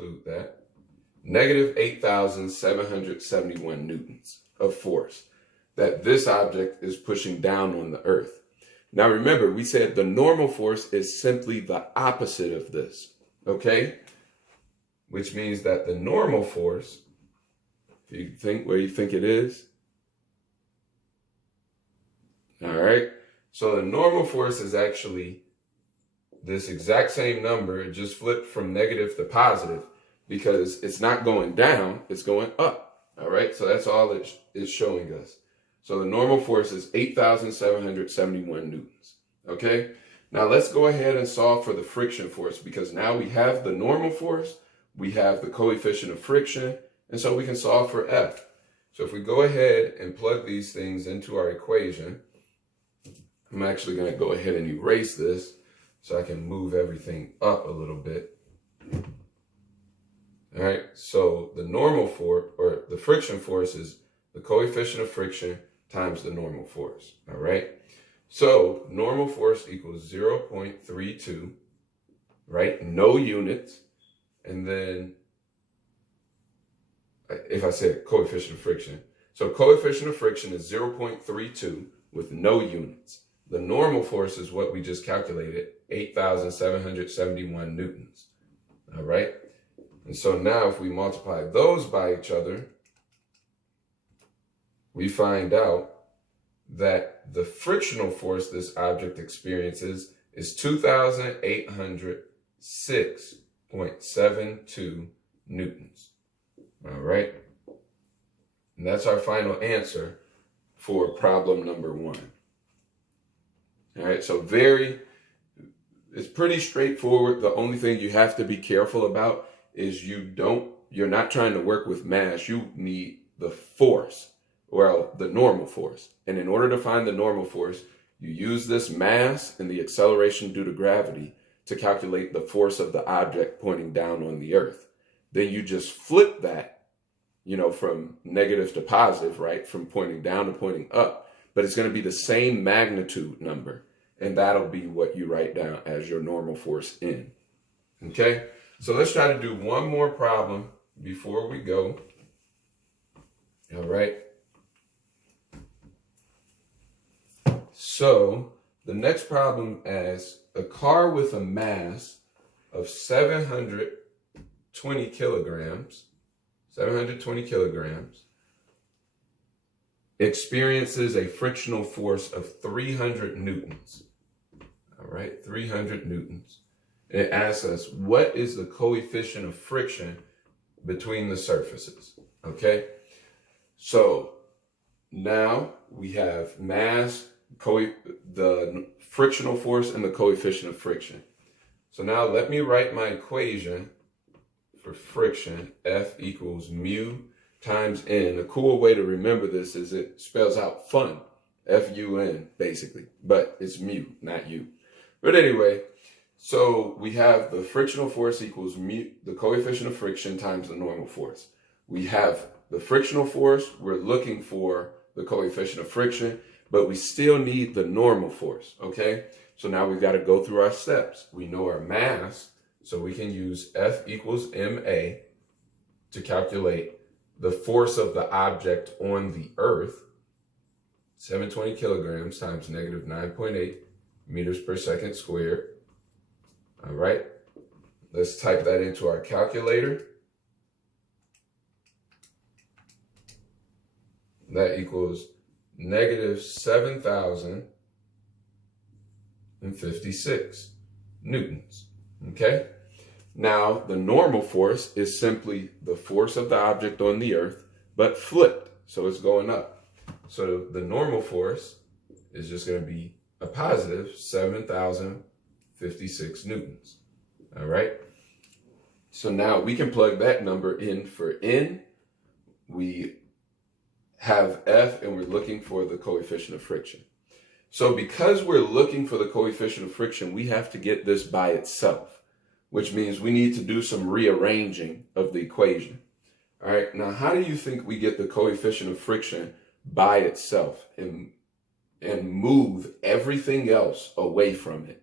include that. Negative 8,771 newtons of force that this object is pushing down on the earth. Now remember, we said the normal force is simply the opposite of this, okay? Which means that the normal force, if you think where you think it is, all right? So the normal force is actually this exact same number, it just flipped from negative to positive because it's not going down, it's going up, all right? So that's all it is showing us. So the normal force is 8,771 newtons, okay? Now let's go ahead and solve for the friction force because now we have the normal force, we have the coefficient of friction, and so we can solve for F. So if we go ahead and plug these things into our equation, I'm actually going to go ahead and erase this so I can move everything up a little bit. All right, so the normal force, or the friction force, is the coefficient of friction times the normal force, all right? So normal force equals 0.32, right? No units. And then if I said coefficient of friction, so coefficient of friction is 0.32 with no units. The normal force is what we just calculated, 8,771 newtons, all right? And so now if we multiply those by each other, we find out that the frictional force this object experiences is 2,806.72 newtons, all right? And that's our final answer for problem number 1. All right, so it's pretty straightforward. The only thing you have to be careful about is you're not trying to work with mass. You need the force, well, the normal force. And in order to find the normal force, you use this mass and the acceleration due to gravity to calculate the force of the object pointing down on the earth. Then you just flip that, from negative to positive, right? From pointing down to pointing up. But it's going to be the same magnitude number, and that'll be what you write down as your normal force in. Okay, so let's try to do one more problem before we go. All right. So the next problem asks, a car with a mass of 720 kilograms, experiences a frictional force of 300 newtons. All right, 300 newtons. And it asks us, what is the coefficient of friction between the surfaces? Okay, so now we have mass, the frictional force, and the coefficient of friction. So now let me write my equation for friction. F equals mu times N. A cool way to remember this is it spells out fun. F-U-N, basically. But it's mu, not U. But anyway, so we have the frictional force equals mu, the coefficient of friction times the normal force. We have the frictional force. We're looking for the coefficient of friction, but we still need the normal force, okay? So now we've got to go through our steps. We know our mass, so we can use F equals ma to calculate the force of the object on the earth, 720 kilograms times negative 9.8 meters per second squared. All right, let's type that into our calculator. That equals negative 7,056 newtons, okay? Now, the normal force is simply the force of the object on the earth, but flipped, so it's going up. So the normal force is just going to be a positive 7,056 newtons, all right? So now we can plug that number in for N. We have F, and we're looking for the coefficient of friction. So because we're looking for the coefficient of friction, we have to get this by itself, which means we need to do some rearranging of the equation. All right, now how do you think we get the coefficient of friction by itself and move everything else away from it?